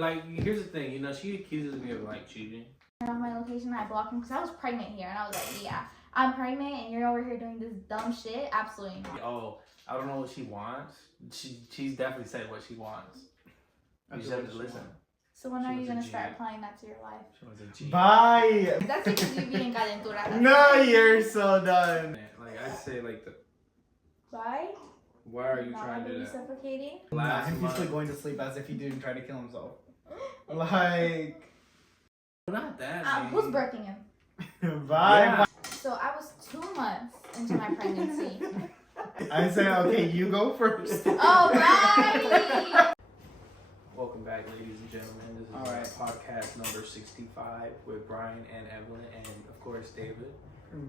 Like, here's the thing, you know, she accuses me of like cheating. On my location, I blocked him because I was pregnant here, and I was like, yeah, I'm pregnant, and you're over here doing this dumb shit. Absolutely not. Oh, I don't know what she wants. She's definitely said what she wants. You just have to listen. So when are you gonna start applying that to your life? She wants a G. Bye. That's because you're being calentura. No, you're so done. Like I say, like the. Bye. Why are you trying to do that? Suffocating. Nah, him peacefully going to sleep as if he didn't try to kill himself. Like. Not that. Who's birthing him? Bye. Yeah. So I was 2 months into my pregnancy. I said, okay, you go first. Oh, right. Welcome back, ladies and gentlemen. This is All right. podcast number 65 with Brian and Evelyn, and of course David.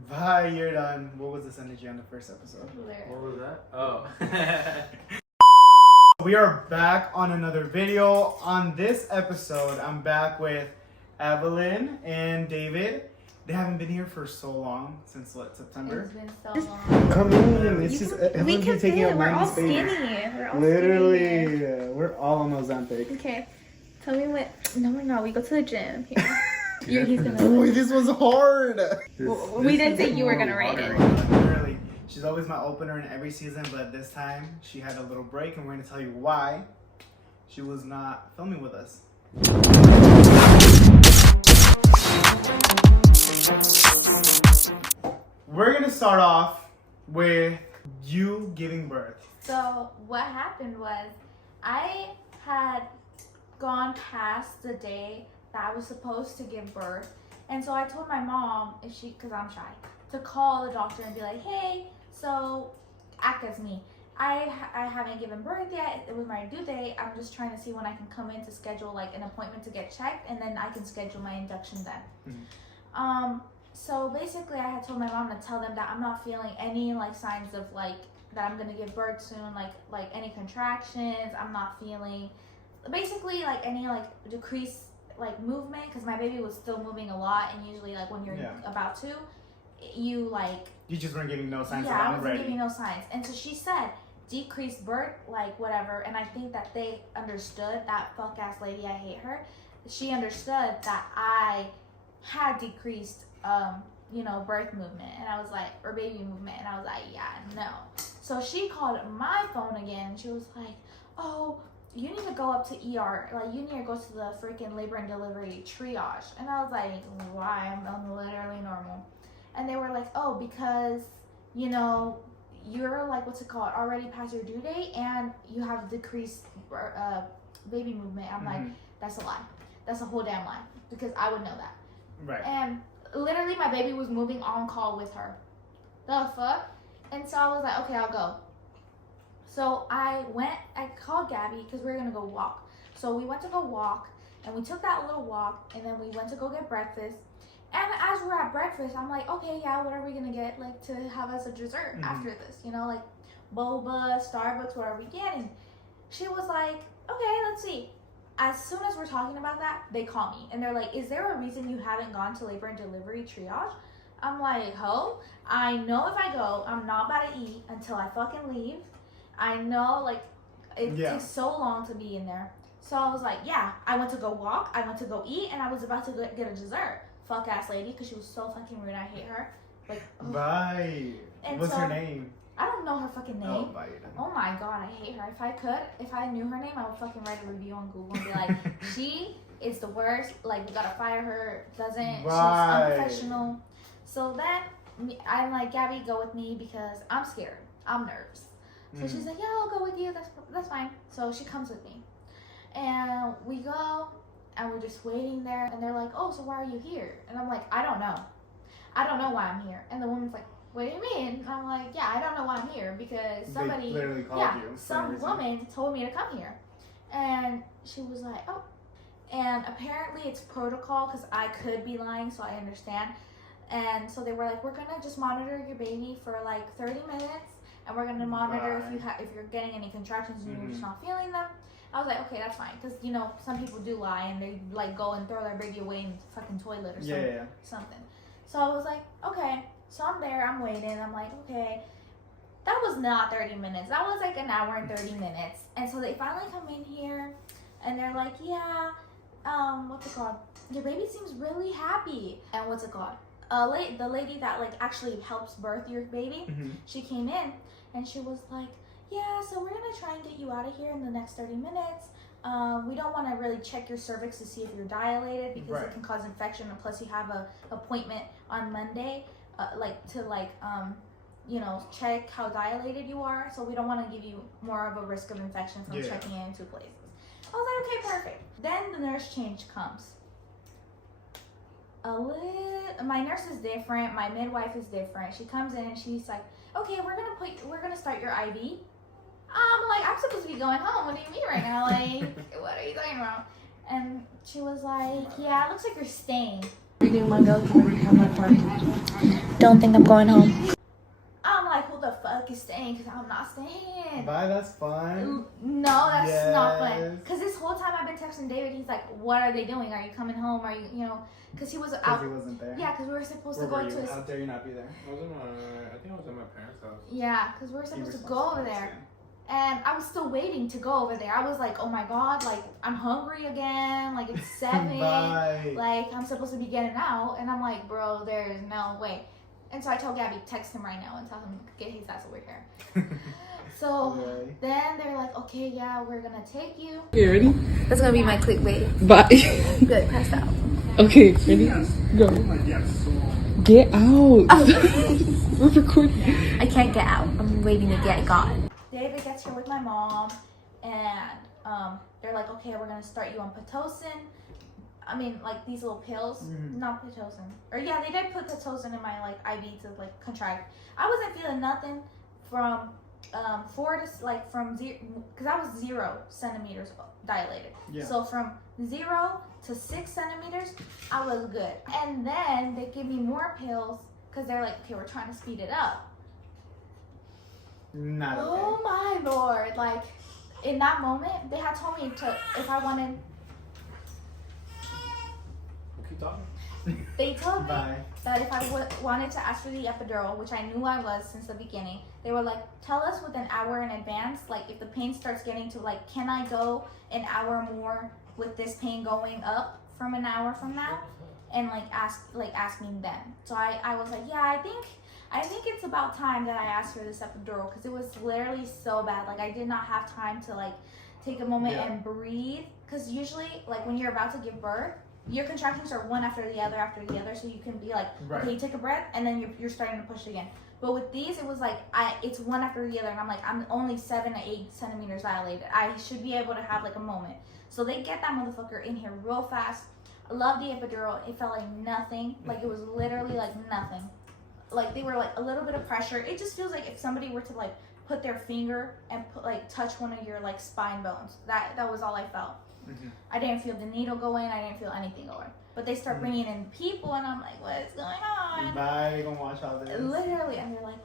Bye, you're done. What was this energy on the first episode? What was that? Oh. We are back on another video. On this episode, I'm back with Evelyn and David. They haven't been here for so long, since what, September? It's been so long. Come in, it's just We can taking fit. up We're all 90 space. skinny. We're all Literally, skinny. we're all on Ozempic. Okay. Tell me what. No, we're not. We go to the gym here. He's gonna. Boy, this was hard. We didn't say you were gonna rate it. Literally, she's always my opener in every season, but this time she had a little break, and we're gonna tell you why she was not filming with us. We're gonna start off with you giving birth. So what happened was I had gone past the day that I was supposed to give birth. And so I told my mom, because I'm shy, to call the doctor and be like, hey, so act as me. I haven't given birth yet. It was my due date. I'm just trying to see when I can come in to schedule like an appointment to get checked, and then I can schedule my induction then. Mm-hmm. So basically I had told my mom to tell them that I'm not feeling any like signs of like that I'm gonna give birth soon, like any contractions. I'm not feeling basically like any like decreased like movement, because my baby was still moving a lot, and usually like when you're about to, you just weren't giving no signs. I wasn't giving no signs. And so she said decreased birth, like whatever, and I think that they understood, that fuck ass lady, I hate her, she understood that I had decreased birth movement, and I was like, or baby movement, and I was like, yeah, no. So she called my phone again, and she was like, oh, you need to go up to ER, like you need to go to the freaking labor and delivery triage. And I was like, why? I'm literally normal. And they were like, oh, because you're like, what's it called, already past your due date, and you have decreased baby movement. I'm like, that's a lie. That's a whole damn lie, because I would know that. Right. And literally my baby was moving on call with her. The fuck? And so I was like, okay, I'll go. So I called Gabby because we were gonna go walk. So we went to go walk, and we took that little walk, and then we went to go get breakfast. And as we're at breakfast, I'm like, okay, yeah, what are we gonna get like to have as a dessert after this? Like boba, Starbucks, what are we getting? She was like, okay, let's see. As soon as we're talking about that, they call me, and they're like, is there a reason you haven't gone to labor and delivery triage? I'm like, ho, I know if I go, I'm not about to eat until I fucking leave. I know, like, it takes so long to be in there. So I was like, yeah, I went to go walk, I went to go eat, and I was about to get a dessert. Fuck ass lady, because she was so fucking rude. I hate her. Like, ugh. Bye. And What's so, her name? I don't know her fucking name. Oh, bye. Oh my god, I hate her. If I knew her name, I would fucking write a review on Google and be like, she is the worst. Like, we gotta fire her. She's unprofessional. So then I'm like, Gabby, go with me because I'm scared. I'm nervous. So she's like, yeah, I'll go with you. That's fine. So she comes with me, and we go, and we're just waiting there. And they're like, oh, so why are you here? And I'm like, I don't know. I don't know why I'm here. And the woman's like, what do you mean? And I'm like, yeah, I don't know why I'm here, because somebody, they literally called you. Some woman told me to come here. And she was like, oh. And apparently it's protocol, because I could be lying, so I understand. And so they were like, we're gonna just monitor your baby for like 30 minutes, and we're gonna monitor if you're getting any contractions and you're just not feeling them. I was like, okay, that's fine, because some people do lie and they like go and throw their baby away in the fucking toilet or something. So I was like, okay. So I'm there, I'm waiting. I'm like, okay, that was not 30 minutes. That was like an hour and 30 minutes. And so they finally come in here. And they're like, yeah, what's it called? Your baby seems really happy. And what's it called? The lady that like actually helps birth your baby, she came in and she was like, yeah, so we're gonna try and get you out of here in the next 30 minutes. We don't want to really check your cervix to see if you're dilated because it can cause infection, and plus you have a appointment on Monday, check how dilated you are. So we don't want to give you more of a risk of infection from checking in two places. I was like, okay, perfect. Then the nurse change comes. My nurse is different. My midwife is different. She comes in and she's like, okay, we're gonna start your IV. I'm like, I'm supposed to be going home. What do you mean right now? Like, what are you talking about? And she was like, yeah, it looks like you're staying. Don't think I'm going home. I'm like, who the fuck is staying? Because I'm not staying. Bye, that's fun. No, that's not fun. Because this whole time I've been texting David, he's like, what are they doing? Are you coming home? Are you, because he was out. Because he wasn't there. Yeah, because we were supposed Where to go were to you? his. How dare you not be there? I think I was at my parents' house. Yeah, because we were supposed to go over there. And I was still waiting to go over there. I was like, oh my God, like, I'm hungry again. Like, it's 7. Bye. Like, I'm supposed to be getting out. And I'm like, bro, there's no way. And so I told Gabby, text him right now and tell him to get his ass over here. So then they're like, okay, yeah, we're going to take you. Okay, ready? That's gonna be my clickbait. Bye. Good, pass out. Okay, ready? Go. Get out. We're recording. I can't get out. I'm waiting to get gone. David gets here with my mom, and they're like, okay, we're gonna start you on Pitocin. I mean, like these little pills, not Pitocin. Or yeah, they did put Pitocin in my like IV to like contract. I wasn't feeling nothing from 4 to like from 0, because I was 0 centimeters dilated. Yeah. So from 0 to 6 centimeters, I was good. And then they give me more pills because they're like, okay, we're trying to speed it up. Not okay. Oh my Lord. Like, in that moment, they had told me to, if I wanted. Keep talking. They told me that if I wanted to ask for the epidural, which I knew I was since the beginning, they were like, tell us with an hour in advance, like if the pain starts getting to like, can I go an hour more with this pain going up from an hour from now? And ask me then. So I was like, yeah, I think it's about time that I asked for this epidural, because it was literally so bad. Like, I did not have time to like take a moment and breathe, because usually like when you're about to give birth, your contractions are one after the other, so you can be like, okay, you take a breath and then you're starting to push again. But with these, it was like it's one after the other, and I'm like, I'm only 7 to 8 centimeters dilated. I should be able to have like a moment. So they get that motherfucker in here real fast. I love the epidural. It felt like nothing. Like, it was literally like nothing. Like, they were like a little bit of pressure. It just feels like if somebody were to like put their finger and touch one of your like spine bones. That was all I felt. I didn't feel the needle go in. I didn't feel anything going. But they start bringing in people, and I'm like, what is going on? Bye, they gonna watch all this. Literally, and they're like,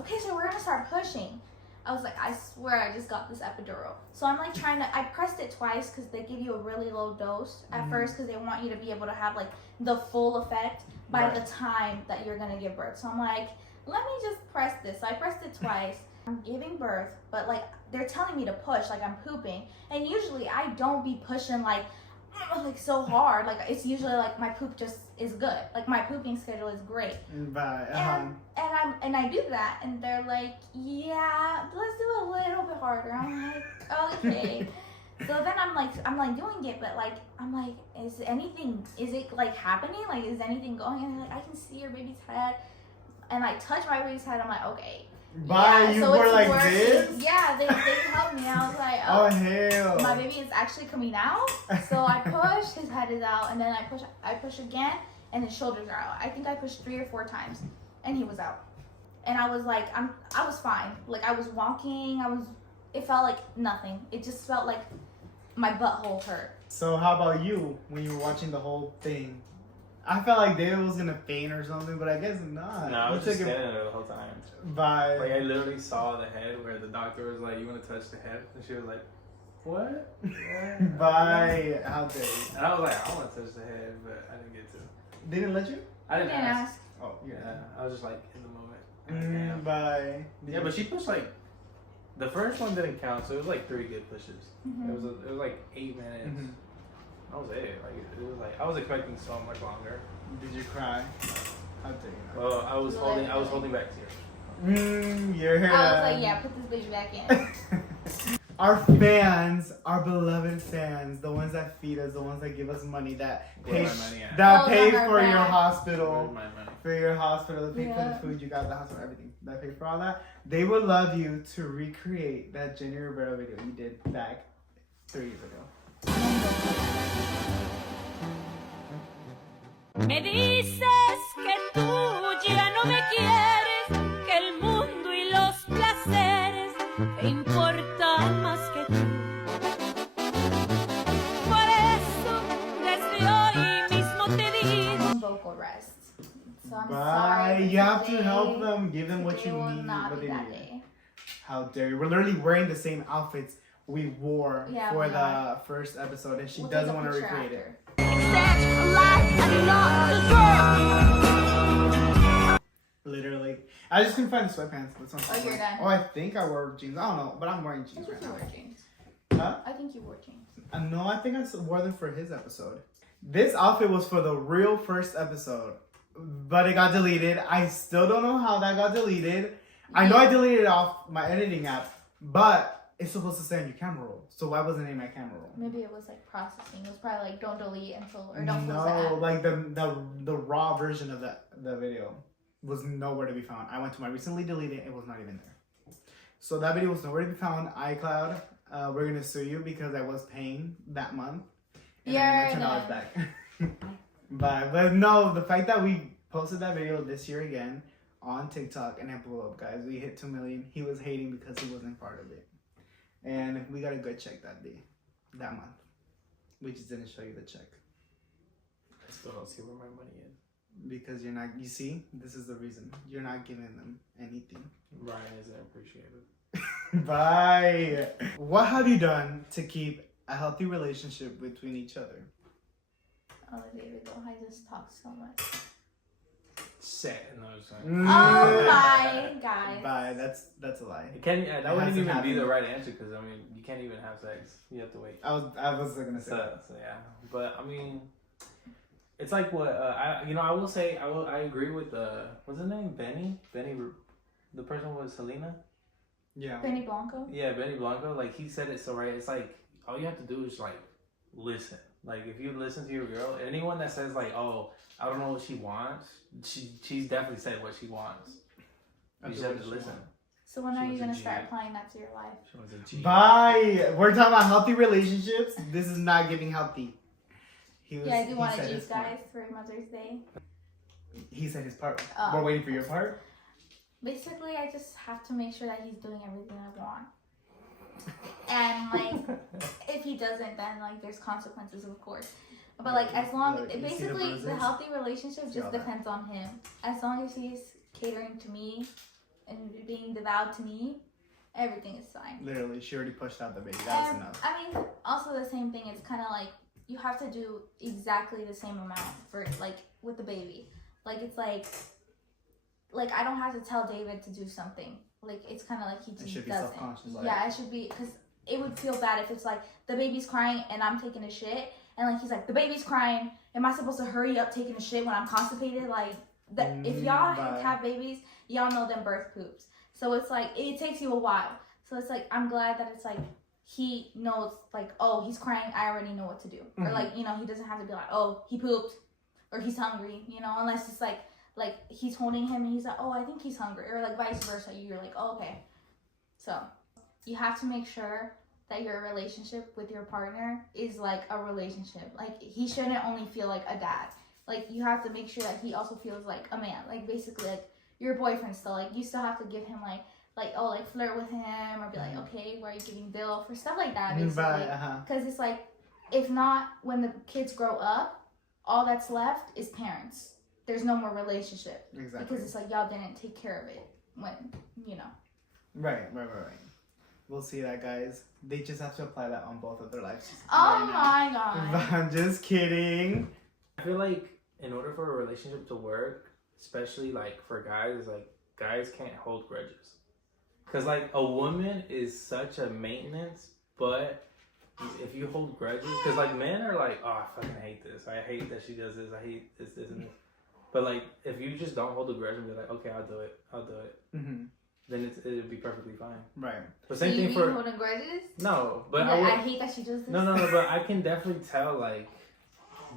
okay, so we're gonna start pushing. I was like, I swear I just got this epidural. So I'm like I pressed it twice because they give you a really low dose at first, because they want you to be able to have like the full effect by the time that you're gonna give birth. So I'm like, let me just press this. So I pressed it twice. I'm giving birth, but like they're telling me to push, like I'm pooping. And usually I don't be pushing like so hard. Like, it's usually like my poop just is good. Like, my pooping schedule is great. And I do that, and they're like, yeah, let's do a little bit harder. I'm like, okay. So then I'm like doing it, but like I'm like, is it like happening? Like, is anything going? And they're like, I can see your baby's head, and I touch my baby's head. I'm like, okay. You so were like working. this? Yeah, they helped me. I was like, oh hell. My baby is actually coming out. So I push, his head is out, and then I push again, and his shoulders are out. I think I pushed 3 or 4 times, and he was out. And I was like, I was fine. Like, I was walking, it felt like nothing. It just felt like my butthole hurt. So how about you, when you were watching the whole thing? I felt like David was gonna faint or something, but I guess not. No, I was just standing there the whole time. Bye. Like, I literally saw the head where the doctor was like, you want to touch the head? And she was like, what? Bye. How dare you? And I was like, I want to touch the head, but I didn't get to. They didn't let you? I didn't ask. Oh, yeah. I was just like in the moment. Bye. Yeah, but she pushed like The first one didn't count, so it was like 3 good pushes. Mhm. It was like 8 minutes. Mhm. That was it. Like it was like I was expecting so much longer. Did you cry? I'll tell you. Well, I was holding back tears. You're here. I was like, yeah, put this baby back in. Our fans, our beloved fans, the ones that feed us, the ones that give us money, that pay, Where's my money at? that Those pay are our for your back. hospital, Where's my money? for your hospital, that pay for the food you got at the hospital, everything. That pay for all that. They would love you to recreate that Jenny Rivera video you did back 3 years ago. Me dices que tú ya no me quieres, que el mundo y los placeres te importan más que tú. Por eso, desde hoy mismo te digo. Vocal rest. So I'm Bye. sorry. You have to today- help them. Give them what today you will need. not What be they that need. day. How dare you? We're literally wearing the same outfits we wore Yeah, for we the are. first episode, and she We'll doesn't take a want to picture recreate it. Literally. I just couldn't find the sweatpants. That's what I'm Oh, you're saying. done. Oh, I think I wore jeans. I don't know, but I'm wearing I jeans think right you now. wore jeans. Huh? I think you wore jeans. No, I think I wore them for his episode. This outfit was for the real first episode, but it got deleted. I still don't know how that got deleted. I know I deleted it off my editing app, but it's supposed to stay on your camera roll. So why wasn't it in my camera roll? Maybe it was like processing. It was probably like don't delete until or don't close the No, app. like the raw version of the video was nowhere to be found. I went to my recently deleted, it was not even there. So that video was nowhere to be found. iCloud, we're gonna sue you because I was paying that month. And I You're $10 done. back. but no, the fact that we posted that video this year again on TikTok and it blew up, guys. We hit 2 million. He was hating because he wasn't part of it. And we got a good check that month. We just didn't show you the check. I still don't see where my money is. Because you're not, you see, this is the reason. You're not giving them anything. Ryan isn't appreciated. Bye. What have you done to keep a healthy relationship between each other? Oh, David, go. I just talk so much. Set. No, it's not. Oh my guys. Bye. That's a lie. It can't, that wouldn't hasn't even be happened. the right answer because I mean you can't even have sex. You have to wait. I was gonna say that. So yeah, but I mean, it's like what I will say I agree with what's his name, Benny, the person was Selena. Yeah. Benny Blanco. Yeah, Benny Blanco. Like he said it so right. It's like all you have to do is like listen. Like if you listen to your girl, anyone that says like, oh, I don't know what she wants, she's definitely said what she wants. You just have to listen. So when She are you was a gonna G. start applying that to your life? She was a G. Bye. We're talking about healthy relationships. This is not giving healthy. Yeah, I do he want said to his G's part. guys for Mother's Day. He said his part. Oh. We're waiting for your part. Basically, I just have to make sure that he's doing everything I want. And like, if he doesn't, then like there's consequences, of course. But like, as long Look, you see the basically the bruises? healthy relationship See all just that? depends on him. As long as he's catering to me and being devout to me, everything is fine. Literally, she already pushed out the baby. That's enough. I mean, also the same thing. It's kind of like you have to do exactly the same amount for like with the baby. Like it's like I don't have to tell David to do something. Like it's kind of like he It just should be doesn't. self-conscious. Like, Yeah, it should be because it would feel bad if it's like the baby's crying and I'm taking a shit and like he's like the baby's crying. Am I supposed to hurry up taking a shit when I'm constipated? Like if y'all Bye. have babies, y'all know them birth poops. So it's like it takes you a while. So it's like I'm glad that it's like he knows like oh he's crying. I already know what to do. Or like he doesn't have to be like oh he pooped or he's hungry. Unless it's like he's holding him and he's like oh I think he's hungry or like vice versa. You're like oh okay. So you have to make sure that your relationship with your partner is like a relationship. Like he shouldn't only feel like a dad. Like you have to make sure that he also feels like a man. Like basically like your boyfriend still. Like you still have to give him like flirt with him or be like okay why are you giving bill for stuff like that basically. Bye. Because it's like if not when the kids grow up, all that's left is parents. There's no more relationship. Exactly. Because it's like y'all didn't take care of it when Right. We'll see that, guys. They just have to apply that on both of their lives. Oh right my now. god. I'm just kidding. I feel like in order for a relationship to work, especially like for guys, is like guys can't hold grudges. Because, like, a woman is such a maintenance, but if you hold grudges, because, like, men are like, oh, I fucking hate this. I hate that she does this. I hate this, and this. But, like, if you just don't hold a grudge and be like, okay, I'll do it. Mm-hmm. Then it'd be perfectly fine. Right. But same thing for... holding grudges? No, but I hate that she does this. No, but I can definitely tell, like,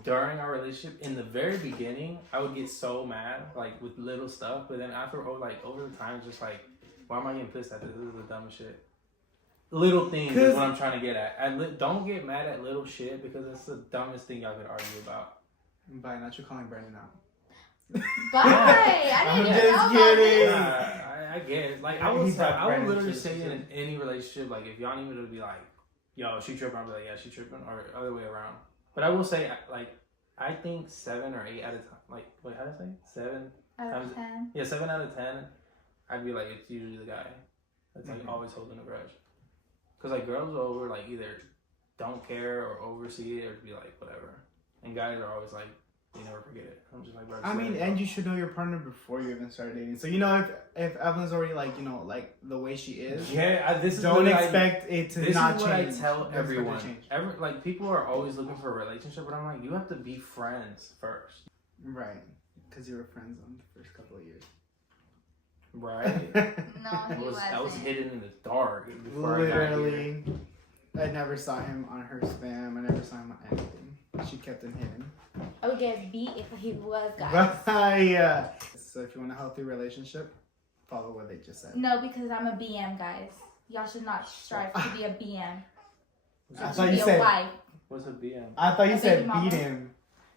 during our relationship, in the very beginning, I would get so mad, like, with little stuff. But then after, like, over the time, just like, why am I getting pissed at this? This is the dumbest shit. Little things is what I'm trying to get at. Don't get mad at little shit because it's the dumbest thing y'all could argue about. Bye, not you calling Brandon out. Bye! I didn't even know kidding. I guess. Like, I would literally say in any relationship, like, if y'all need me to be like, yo, she tripping, I'll be like, yeah, she tripping, or other way around. But I will say, like, I think 7 or 8 out of 10, like, wait, how did I say? 7 out of 10. Yeah, 7 out of 10, I'd be like, it's usually the guy that's, like, always holding a grudge. Because, like, girls over, like, either don't care or oversee it or be like, whatever. And guys are always like, they never forget it. I'm just like, bro. I mean, and you should know your partner before you even start dating. So, you know, if Evelyn's already, like, you know, like, the way she is. Yeah, this is don't expect it to not change. This is what I tell everyone. Like, people are always looking for a relationship, but I'm like, you have to be friends first. Right. Because you were friends on the first couple of years. Right? No, I was hidden in the dark before Literally. I never saw him on her spam. I never saw him on anything. She kept him hidden. I would get beat if he was, guys. Yeah. So if you want a healthy relationship, follow what they just said. No, because I'm a BM, guys. Y'all should not strive to be a BM. I thought you said. What's a BM? I thought you said beat him.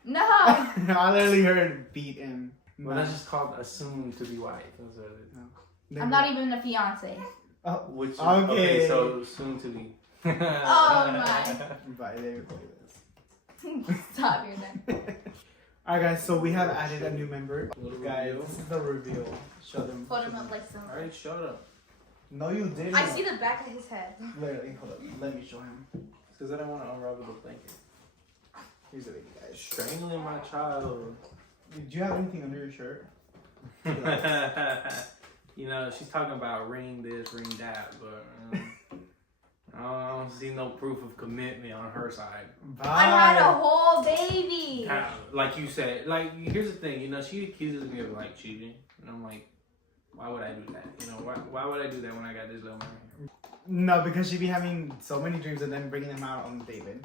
No. I literally heard beat him. Well, that's just called assume to be wife. I'm not even a fiance. Oh, which is, okay. Okay, so soon to be. Oh my. Bye, they play this. Stop, you're done. Alright, guys, so we have added a new member. Guys, reveal. this is the reveal. Show them. Hold him up like some. Alright, shut up. No, you didn't. I see the back of his head. Literally, hold up. Let me show him. Because I don't want to unravel the blanket. Here's the baby, guys. Strangling my child. Do you have anything under your shirt? You know, she's talking about ring this, ring that, but I don't see no proof of commitment on her side. Bye. I had a whole baby. Like you said, like, here's the thing, you know, she accuses me of, like, cheating, and I'm like, why would I do that? You know, why would I do that when I got this little man here? No, because she be having so many dreams and then bringing them out on David.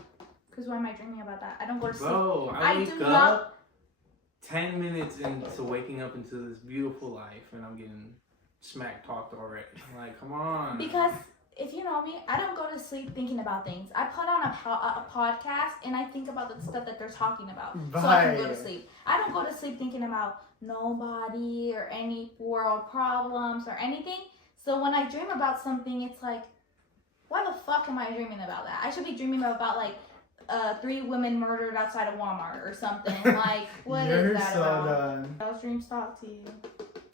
Because why am I dreaming about that? I don't go to sleep. Bro, I wake do up not... 10 minutes into waking up into this beautiful life, and I'm getting smack talked already. I'm like, come on. Because if you know me, I don't go to sleep thinking about things. I put on a podcast and I think about the stuff that they're talking about, so I can go to sleep. I don't go to sleep thinking about nobody or any world problems or anything. So when I dream about something, it's like, why the fuck am I dreaming about that? I should be dreaming about like 3 women murdered outside of Walmart or something. Like, what is that so about? Done. Those dreams talk to you.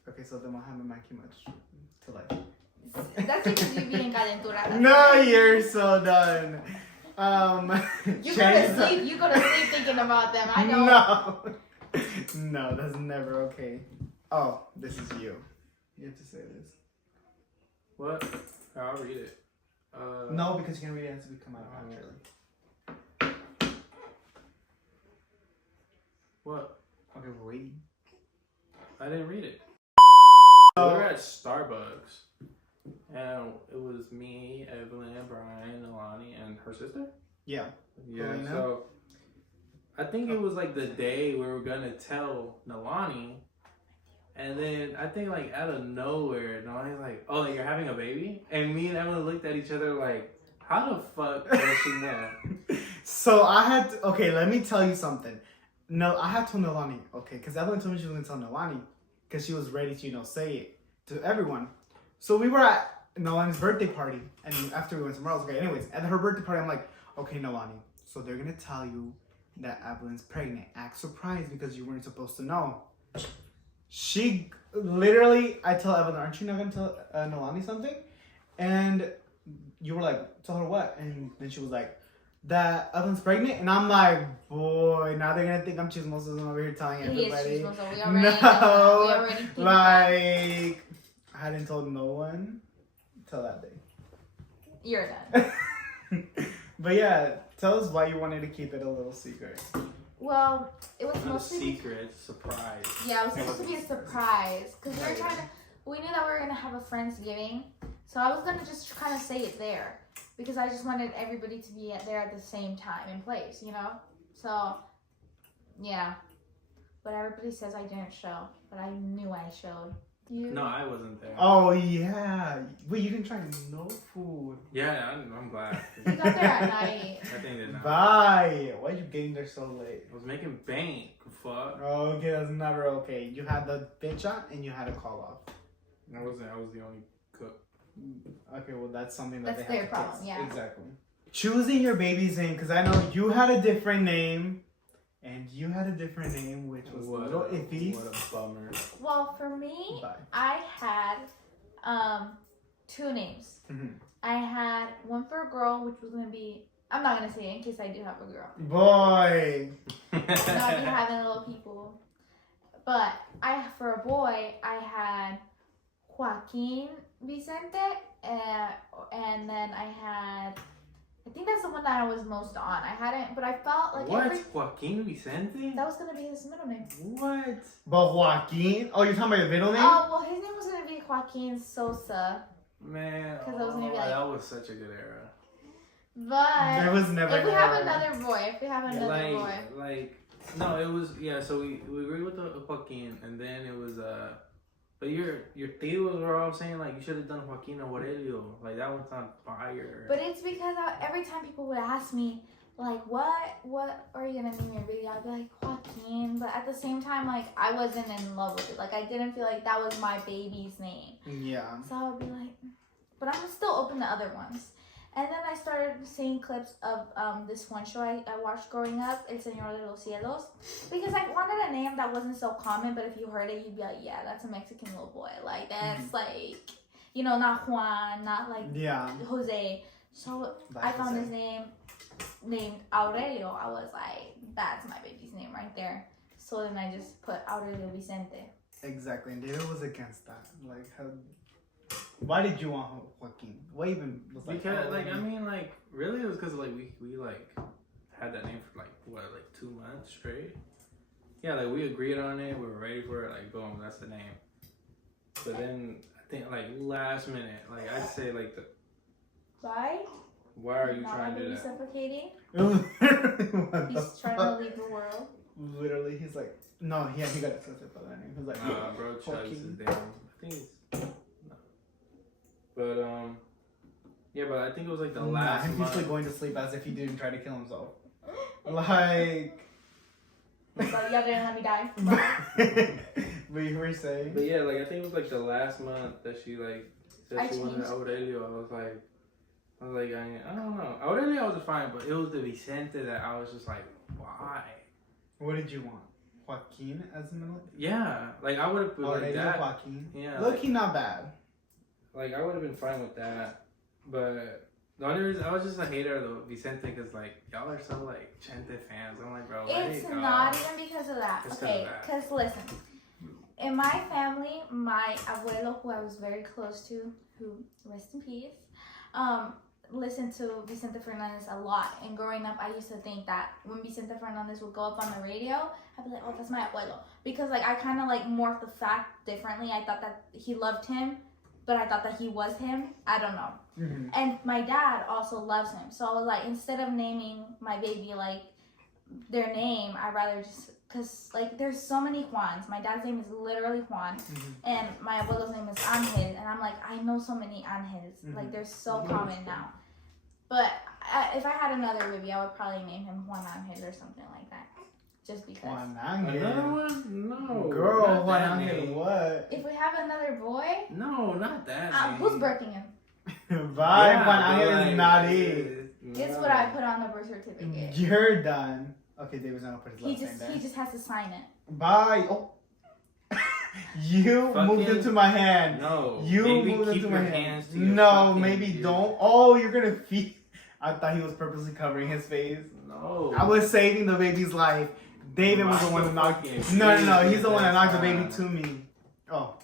Okay, so then Mohammed might keep much to like. That's because you being calentura. No, you're so done. You go to sleep thinking about them. I know. No. No, that's never okay. Oh, this is you. You have to say this. What? I'll read it. No, because you're gonna read it as we come out naturally. What? Okay, we're waiting. I didn't read it. We were at Starbucks, and it was me, Evelyn, Brian, Alani, and her sister. Yeah. Yeah. So I think it was like the day we were gonna tell Nalani, and then I think like out of nowhere, Nalani's like, "Oh, you're having a baby," and me and Evelyn looked at each other like, "How the fuck does she know?" So I had to, okay, let me tell you something. No, I had told Nalani, okay, because Evelyn told me she was gonna tell Nalani, because she was ready to, you know, say it to everyone. So we were at Nalani's birthday party, and after we went somewhere else, okay, anyways, at her birthday party, I'm like, okay, Nalani, so they're gonna tell you that Evelyn's pregnant. Act surprised because you weren't supposed to know. She literally, I tell Evelyn, aren't you not gonna tell Nalani something? And you were like, tell her what? And then she was like, that Evelyn's pregnant, and I'm like, boy, now they're gonna think I'm chismoso over here telling everybody. He is chismoso. We already like, I hadn't told no one. till that day. You're done. But yeah, tell us why you wanted to keep it a little secret. Well, it was Not a mostly secret, surprise. yeah, it was supposed to be a surprise because we knew that we were gonna have a Friendsgiving, so I was gonna just kind of say it there because I just wanted everybody to be there at the same time and place, you know. So yeah, but everybody says I didn't show, but I knew I showed. You? No, I wasn't there. Oh yeah. Wait, you didn't try no food. Yeah, I'm glad. We got there at night. I think they know. Bye. Why'd you getting there so late? I was making bank. Fuck. Okay, that's never okay. You had the bitch on and you had to call off. I was the only cook. Okay, well that's something that That's they have their to problem, fix. yeah. Exactly. Choosing your baby's name, because I know you had a different name, and you had a different name, which was a little iffy. What a bummer. Well, for me, Bye. I had 2 names. Mhm. I had one for a girl, which was gonna be. I'm not gonna say it in case I do have a girl. Boy. Not be having little people. But for a boy, I had Joaquin Vicente, and then I think that's the one that I was most on. I hadn't, but I felt like What? Joaquin Vicente? that was gonna be his middle name. What? But Joaquin? Oh, you're talking about your middle name? Oh, well, his name was gonna be Joaquin Sosa. Man, 'Cause I was gonna be like- that was such a good era. But There was never if we an have era. another boy, No, it was so we agreed with the Joaquin, and then it was but your tios were all saying like you should have done Joaquin Aurelio, like that one's on fire. but it's because every time people would ask me like, what are you gonna name your baby? I'd be like Joaquin, but at the same time, like I wasn't in love with it. Like I didn't feel like that was my baby's name. Yeah. So I would be like, but I'm still open to other ones. And then I started seeing clips of this one show I watched growing up, El Señor de los Cielos, because I wanted a name that wasn't so common, but if you heard it, you'd be like, yeah, that's a Mexican little boy. Like, that's like, you know, not Juan, not like Jose. So I found his name named Aurelio. I was like, that's my baby's name right there. So then I just put Aurelio Vicente. Exactly, and David was against that. Like, why did you want Joaquin? What even was like? Because I mean really it was because like we like had that name for like 2 months straight. Yeah, like we agreed on it, we were ready for it, like boom, that's the name. But then I think like last minute, like I'd say like Why? why are you Not trying my to do baby that? suffocating. What He's the trying fuck? to leave the world. Literally, he's like, no, he got accepted by that name. He was like, Nah, bro, Chugs Joaquin. is down. I think it's no. But yeah, but I think it was like the last him month. usually going to sleep as if he didn't try to kill himself. Like, It's like, y'all didn't let me die. what you were saying? But yeah, like I think it was like the last month that she like said I she wanted changed. Aurelio. I was like, I don't know. Aurelio was fine, but it was the Vicente that I was just like, why? What did you want? Joaquin as a middle? Yeah, like I would have put like Aurelio that. Joaquin. Yeah, Look, like, he not bad. like I would have been fine with that, but the only reason I was just a hater of the Vicente because like y'all are so like Chente fans. I'm like, bro, let It's it go. not even because of that. It's Okay, because of because listen, in my family, my abuelo, who I was very close to, who rest in peace, listened to Vicente Fernandez a lot. And growing up, I used to think that when Vicente Fernandez would go up on the radio, I'd be like, oh, that's my abuelo. Because like I kind of like morphed the fact differently. I thought that he loved him, but I thought that he was him. I don't know. Mm-hmm. And my dad also loves him. So I was like, instead of naming my baby like their name, I'd rather just, because like there's so many Juans. My dad's name is literally Juan, and my abuelo's name is Angel. And I'm like, I know so many Angels. Like they're so common now. But if I had another baby, I would probably name him Juan Angel or something like that. Just because. Juan Another Angel. one? No. Girl, not Juan that Angel, name. what? If we have another boy, No, not that. name. who's birthing him? Bye, Yeah, Juan Angel but, is not it. Guess what I put on the birth certificate? You're done. Okay, David's not gonna put his last name there. He just has to sign it. Bye. Oh. You moved Fucking- into my hand. No. You maybe moved keep into your my hand. hands to your No, fucking maybe ears. don't. Oh, you're gonna feed. I thought he was purposely covering his face. No. I was saving the baby's life. David was the one that knocked. Fucking No. He's the one that knocked the baby baby to me. Oh.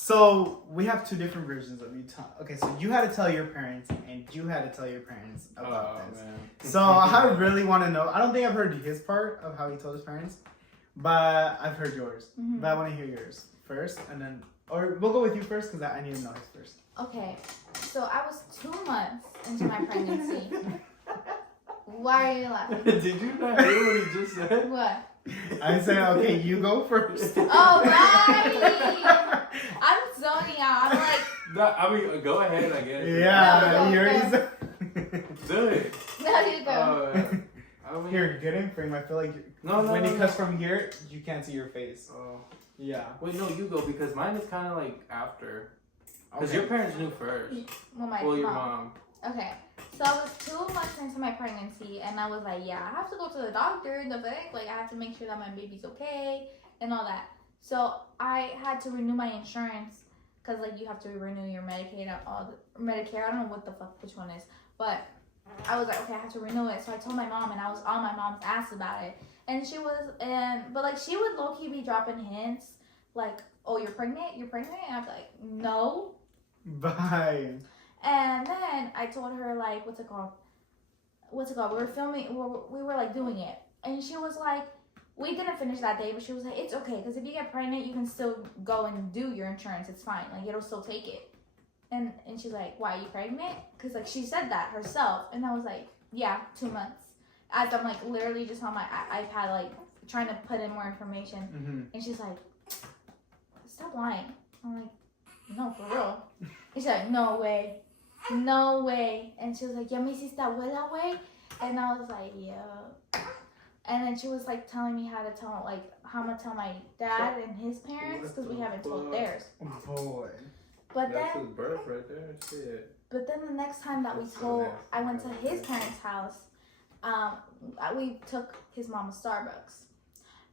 So we have two different versions of you. Okay, so you had to tell your parents, and you had to tell your parents about this. Man. So I really want to know. I don't think I've heard his part of how he told his parents, but I've heard yours. Mhm. But I want to hear yours first, and then, or we'll go with you first because I need to know his first. Okay, so I was 2 months into my pregnancy. Why are you laughing? Did you not hear what he just said? What? I said, okay, you go first. Oh, right! I'm zoning out. I'm like, No, I mean, go ahead, I guess. Yeah, No, you already no. said. Do it. no, you go. I mean, Here, get in frame. I feel like No, when he no. cuts from here, you can't see your face. Oh. Yeah. Wait, no, you go because mine is kind of like after. Because Okay. your parents knew first. Well, Your mom. mom. Okay, so I was 2 months into my pregnancy, and I was like, yeah, I have to go to the doctor, the vet. Like, I have to make sure that my baby's okay, and all that. So I had to renew my insurance, because, like, you have to renew your Medicaid, Medicare, I don't know what the fuck, which one is, but I was like, okay, I have to renew it. So I told my mom, and I was on my mom's ass about it. And she was, but, like, she would low-key be dropping hints, like, oh, you're pregnant? You're pregnant? And I'm like, no. Bye. And then I told her, like, what's it called? We were filming, we were like doing it. And she was like, we didn't finish that day, but she was like, it's okay. Because if you get pregnant, you can still go and do your insurance. It's fine. Like, it'll still take it. And she's like, why, are you pregnant? Because, like, she said that herself. And I was like, yeah, 2 months. As I'm, like, literally just on my iPad, like, trying to put in more information. Mm-hmm. And she's like, stop lying. I'm like, no, for real. And she's like, no way. No way. And she was like, ya me hiciste abuela, way? And I was like, yeah. And then she was like telling me how to tell, like, how I'm gonna tell my dad and his parents, because we haven't told theirs. Boy. But That's then, his birth right there. Shit. but then the next time that we told, I went to his parents' house. We took his mom to Starbucks,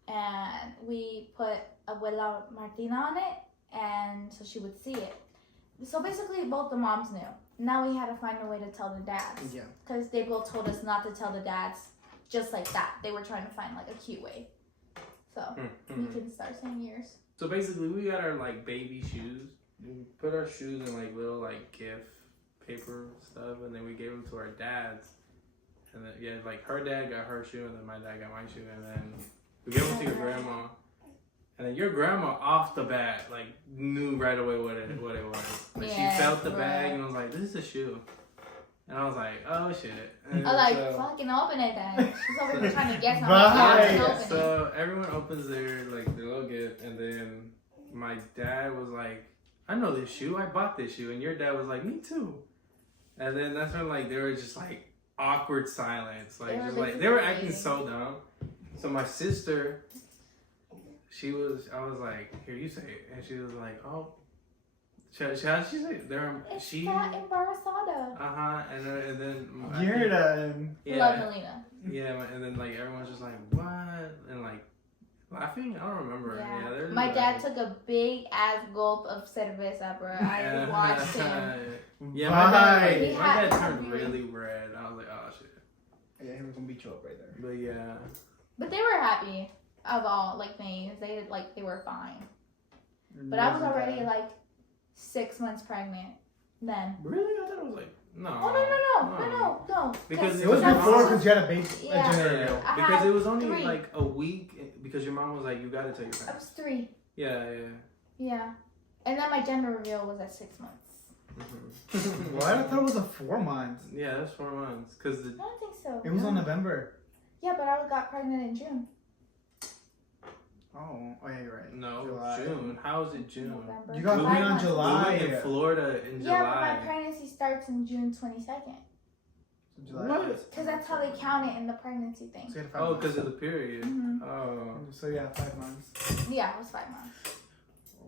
and we put Abuela Martina on it, and so she would see it. So basically, both the moms knew. Now we had to find a way to tell the dads. Yeah. Because they both told us not to tell the dads just like that. They were trying to find like a cute way. So you can start saying yours. So basically, we got our like baby shoes. We put our shoes in like little like gift paper stuff, and then we gave them to our dads. And then yeah, like her dad got her shoe, and then my dad got my shoe, and then we gave them to your grandma. And then your grandma off the bat like knew right away what it was. Like Yeah, she felt the right. bag and was like, "This is a shoe." And I was like, "Oh shit!" And I was like, so- fucking open it then. She's over here trying to guess how Right. much open it. So everyone opens their little gift, and then my dad was like, "I know this shoe. I bought this shoe." And your dad was like, "Me too." And then that's when like they were just like awkward silence, like they were acting so dumb. So my sister, I was like, "Here, you say it," and she was like, "Oh." How did she say it? It's that embarazada. And then You're done. Love Melina. Yeah, and then like everyone's just like, "What?" and like laughing. I don't remember. Yeah. they're My like- dad took a big ass gulp of cerveza, bro. I watched him. Yeah, Bye. my dad He turned had- really red. I was like, "Oh shit." Yeah, he was gonna beat you up right there. But yeah, But they were happy of all like things. They were fine. But I was already like 6 months pregnant then. really, I thought it was like no. Oh no. Because It was I before because you had a baby. Yeah. A gender reveal. I because had it was only 3. like a week because your mom was like, "You gotta tell your I parents." was 3. Yeah. Yeah. And then my gender reveal was at 6 months. Mhm. What? I thought it was a 4 months. Yeah, that's 4 months. Cause I don't think so. It was on November. Yeah, but I got pregnant in June. Oh, yeah, you're right. no, July. June. How is it June? November. You got We pregnant went- on months. July. We went in Florida in Yeah, but July. my pregnancy starts in June 22nd. July. What? Because that's how they count it in the pregnancy thing. So you had 5 Oh, months. because of the period. Mhm. Oh. So yeah, 5 months. Yeah, it was 5 months.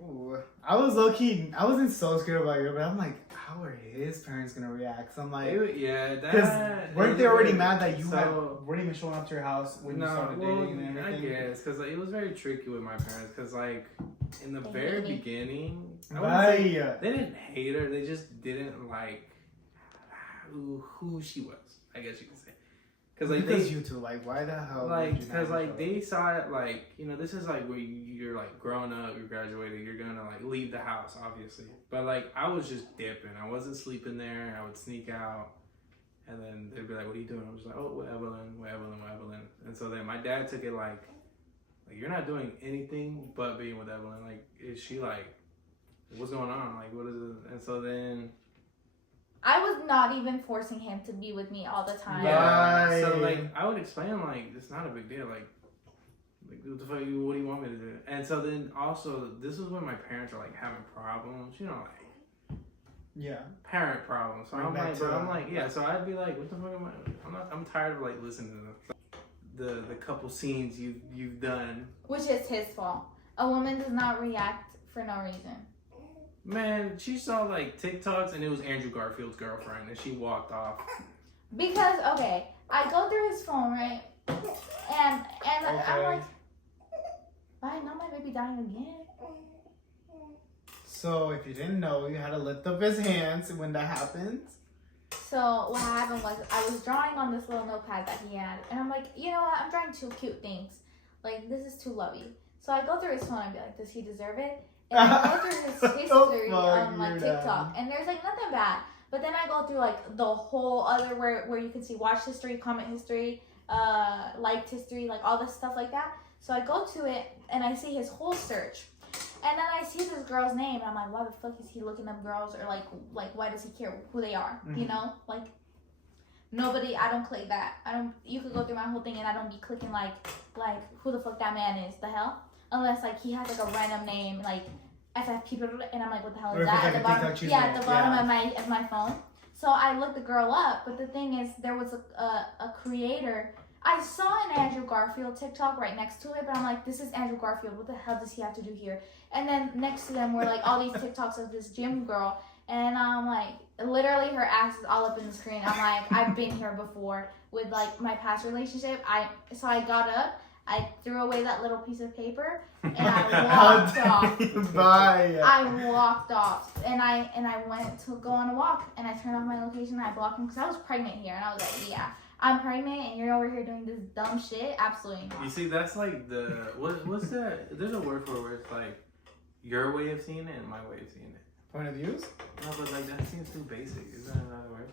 Ooh. I was low key. I wasn't so scared about you, but I'm like, how are his parents gonna react? So I'm like, Yeah, because that. weren't they already mad that you So- weren't even showing up to your house when you No, started well, dating and I everything? guess because like, it was very tricky with my parents because like in the They very hated me. beginning, I wouldn't say- Bye. they didn't hate her. They just didn't like who she was. I guess you could say. Cause like because you two, like, why the hell? like, would you not cause like show up? they saw it like, you know, this is like where you're like growing up, you're graduating, you're gonna like leave the house, obviously. But like I was just dipping. I wasn't sleeping there. I would sneak out, and then they'd be like, "What are you doing?" I was like, "Oh, with Evelyn." And so then my dad took it like you're not doing anything but being with Evelyn. Like, is she like, what's going on? Like, what is it? And so then. I was not even forcing him to be with me all the time. Yeah. So like I would explain like it's not a big deal. Like what the fuck? What do you want me to do? And so then also this is when my parents are like having problems. You know, like Yeah. parent problems. So Bring I'm back like, to but I'm that. like, yeah. So I'd be like, what the fuck am I? I'm tired of like listening to the couple scenes you've done. Which is his fault. A woman does not react for no reason. Man, she saw like TikToks and it was Andrew Garfield's girlfriend and she walked off. Because, okay, I go through his phone, right? And I'm like, why not my baby dying again? So if you didn't know, you had to lift up his hands when that happens. So what happened was I was drawing on this little notepad that he had. And I'm like, you know what? I'm drawing too cute things. Like, this is too lovey. So I go through his phone and be like, does he deserve it? And I go through his history on like TikTok, and there's like nothing bad. But then I go through like the whole other where you can see watch history, comment history, liked history, like all this stuff like that. So I go to it and I see his whole search, and then I see this girl's name, and I'm like, why the fuck is he looking up girls, or like why does he care who they are? Mm-hmm. You know, like nobody. I don't click that. I don't. You could go through my whole thing and I don't be clicking like who the fuck that man is. The hell. Unless like he has like a random name like FFP and I'm like, what the hell is that? At the bottom, at the bottom of my phone. So I looked the girl up, but the thing is, there was a creator. I saw an Andrew Garfield TikTok right next to it, but I'm like, this is Andrew Garfield. What the hell does he have to do here? And then next to them were like all these TikToks of this gym girl, and I'm like, literally her ass is all up in the screen. I'm like, I've been here before with like my past relationship. So I got up. I threw away that little piece of paper and I walked off. Bye. I walked off and I went to go on a walk and I turned off my location and I blocked him because I was pregnant here and I was like, yeah, I'm pregnant and you're over here doing this dumb shit. Absolutely not. You see, that's like the what's that? There's a word for it where it's like your way of seeing it and my way of seeing it. Point of views? No, but like that seems too basic. Is that another word?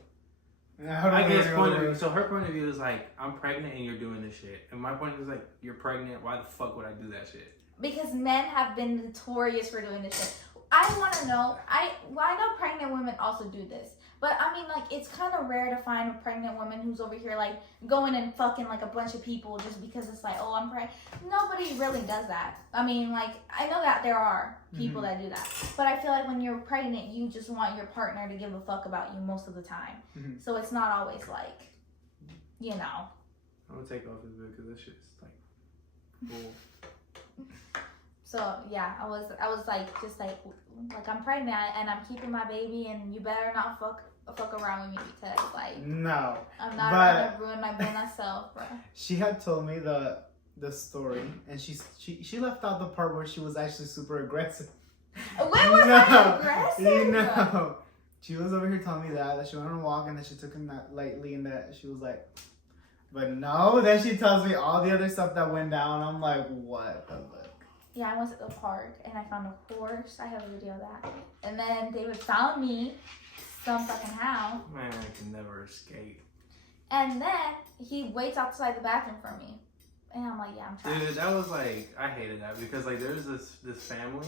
I guess point of view. So her point of view is like, I'm pregnant and you're doing this shit. And my point of view is like, you're pregnant. Why the fuck would I do that shit? Because men have been notorious for doing this shit. I want to know. I know pregnant women also do this. But I mean, like, it's kind of rare to find a pregnant woman who's over here, like, going and fucking, like, a bunch of people just because it's like, oh, I'm pregnant. Nobody really does that. I mean, like, I know that there are people that do that. But I feel like when you're pregnant, you just want your partner to give a fuck about you most of the time. Mm-hmm. So it's not always, like, you know. I'm gonna take off this bit because this shit's like, bull. So, yeah, I was like, just like I'm pregnant and I'm keeping my baby and you better not fuck around with me because, like, no, I'm not gonna ruin my buena self, bro. She had told me the story, and she left out the part where she was actually super aggressive. When was I aggressive? You know, she was over here telling me that she went on a walk and that she took him that lightly and that she was like, but no, then she tells me all the other stuff that went down. I'm like, what the fuck? Yeah, I went to the park and I found a horse. I have a video of that. And then David found me some fucking how. Man, I can never escape. And then he waits outside the bathroom for me. And I'm like, yeah, I'm trying. Dude, that was like, I hated that because like there's this family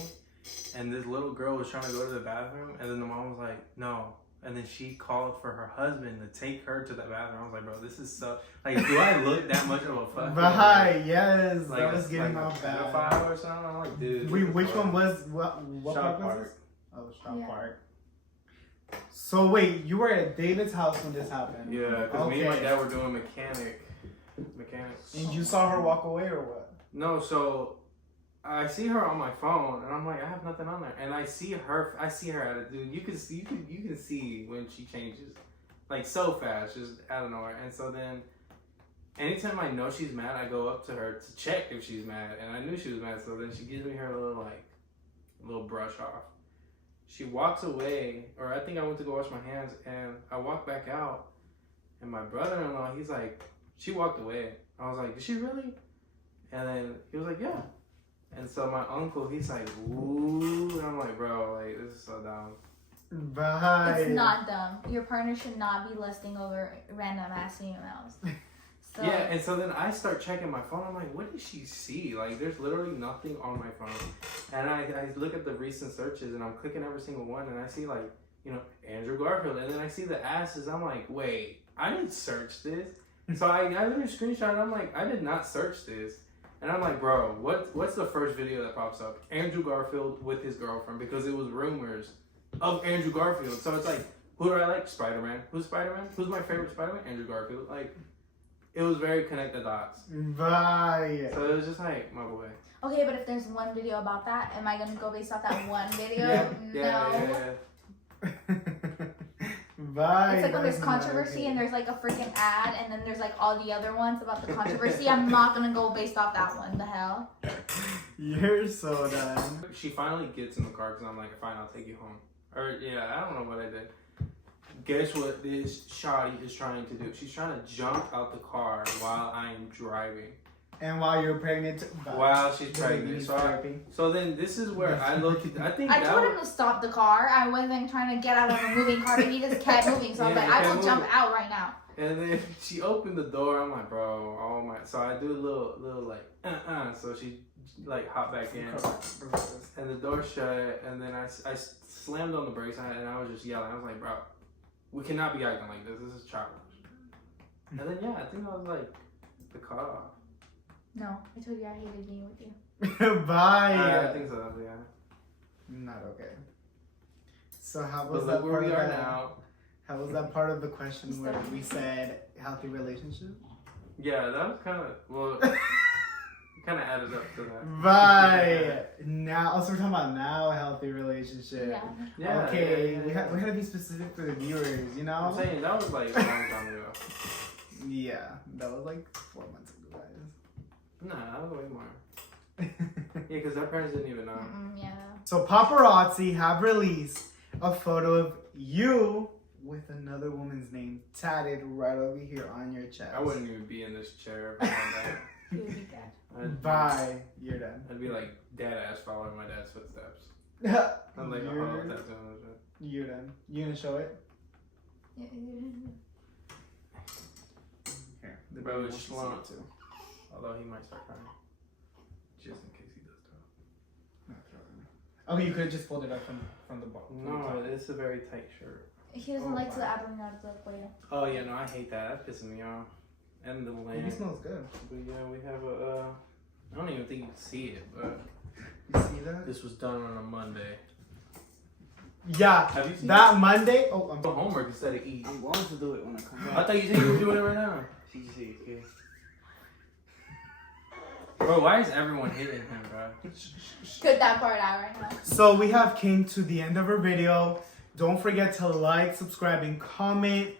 and this little girl was trying to go to the bathroom and then the mom was like, no. And then she called for her husband to take her to the bathroom. I was like, bro, this is so, like, do I look that much of a fuck? Right, yes. Like, that was getting off bad. Pedophile or something? I'm like, dude. Which one was, what Shop park was Park. this? Oh, Shop Yeah. Park. So wait, you were at David's house when this happened? Yeah, because me and my dad were doing mechanics. And you saw her walk away or what? No, so I see her on my phone, and I'm like, I have nothing on there, and I see her attitude. You can see when she changes, like so fast, just out of nowhere. And so then, anytime I know she's mad, I go up to her to check if she's mad, and I knew she was mad. So then she gives me her little brush off. She walks away, or I think I went to go wash my hands, and I walk back out, and my brother-in-law, he's like, she walked away. I was like, did she really? And then he was like, yeah. And so my uncle, he's like, ooh. And I'm like, bro, like, this is so dumb. Bye. It's not dumb. Your partner should not be lusting over random ass emails. So, Yeah, and so then I start checking my phone. I'm like, what did she see? Like, there's literally nothing on my phone. And I look at the recent searches, and I'm clicking every single one, and I see, like, you know, Andrew Garfield. And then I see the asses. I'm like, wait, I didn't search this. So I literally screenshot it. I'm like, I did not search this. And I'm like, bro, what's the first video that pops up? Andrew Garfield with his girlfriend, because it was rumors of Andrew Garfield. So it's like, who do I like? Spider-Man. Who's Spider-Man? Who's my favorite Spider-Man? Andrew Garfield. Like, it was very connect the dots. Bye. So it was just like, my boy. okay, but if there's one video about that, am I gonna go based off that one video? Yeah. Bye. It's like when there's That's not controversy okay. and there's like a freaking ad, and then there's like all the other ones about the controversy. I'm not gonna go based off that one. The hell? You're so done. She finally gets in the car because I'm like, fine, I'll take you home. Or, yeah, I don't know what I did. Guess what this shoddy is trying to do? She's trying to jump out the car while I'm driving. And while you're pregnant. While she's pregnant. So then this is where I look at, I think I that told was, him to stop the car. I wasn't trying to get out of a moving car, but he just kept moving. So I was Yeah, like, he I kept will jump moving. out right now. and then she opened the door. I'm like, bro, oh my. So I do a little like, So she like hop back in. And the door shut. And then I slammed on the brakes and I was just yelling. I was like, bro, we cannot be acting like this. This is childish. And then, yeah, I think I was like, the cutoff. No, I told you I hated being with you. Bye. I think so, yeah. Not okay. So how was But that look where part we of are that? now. How was that part of the question where we said healthy relationship? Yeah, that was kind of, well, kind of added up to that. Bye. Now, also we're talking about now a healthy relationship. Yeah. Yeah. Okay, yeah, we had to be specific for the viewers, you know? I'm saying, that was like a long time ago. Yeah, that was like 4 months ago, guys. Nah, that was way more. Yeah, because their parents didn't even know. Yeah. So paparazzi have released a photo of you with another woman's name tatted right over here on your chest. I wouldn't even be in this chair if I had that. You would be dead. Bye. You're done. I'd be like dead ass following my dad's footsteps. I'm like, you're, oh, tattoo on the shit. you're done. You gonna show it? Here. The Bro, baby it's wants to see slump. it too. Although he might start crying. Just in case he does throw. No, throw it. Okay, you could have just folded up from the bottom. No, it's a very tight shirt. He doesn't like to Evelyn not to look for you. Oh yeah, no, I hate that. That's pissing me off. And the Maybe land. it smells good. But yeah, we have a. I don't even think you can see it, but You see that? this was done on a Monday. Yeah. Have you seen That Monday? Oh, I'm the homework instead of eat? I'm going to do it when I come I back. thought you said you were doing it right now. Okay. Bro, why is everyone hitting him, bro? Cut that part out right now. So we have came to the end of our video. Don't forget to like, subscribe, and comment.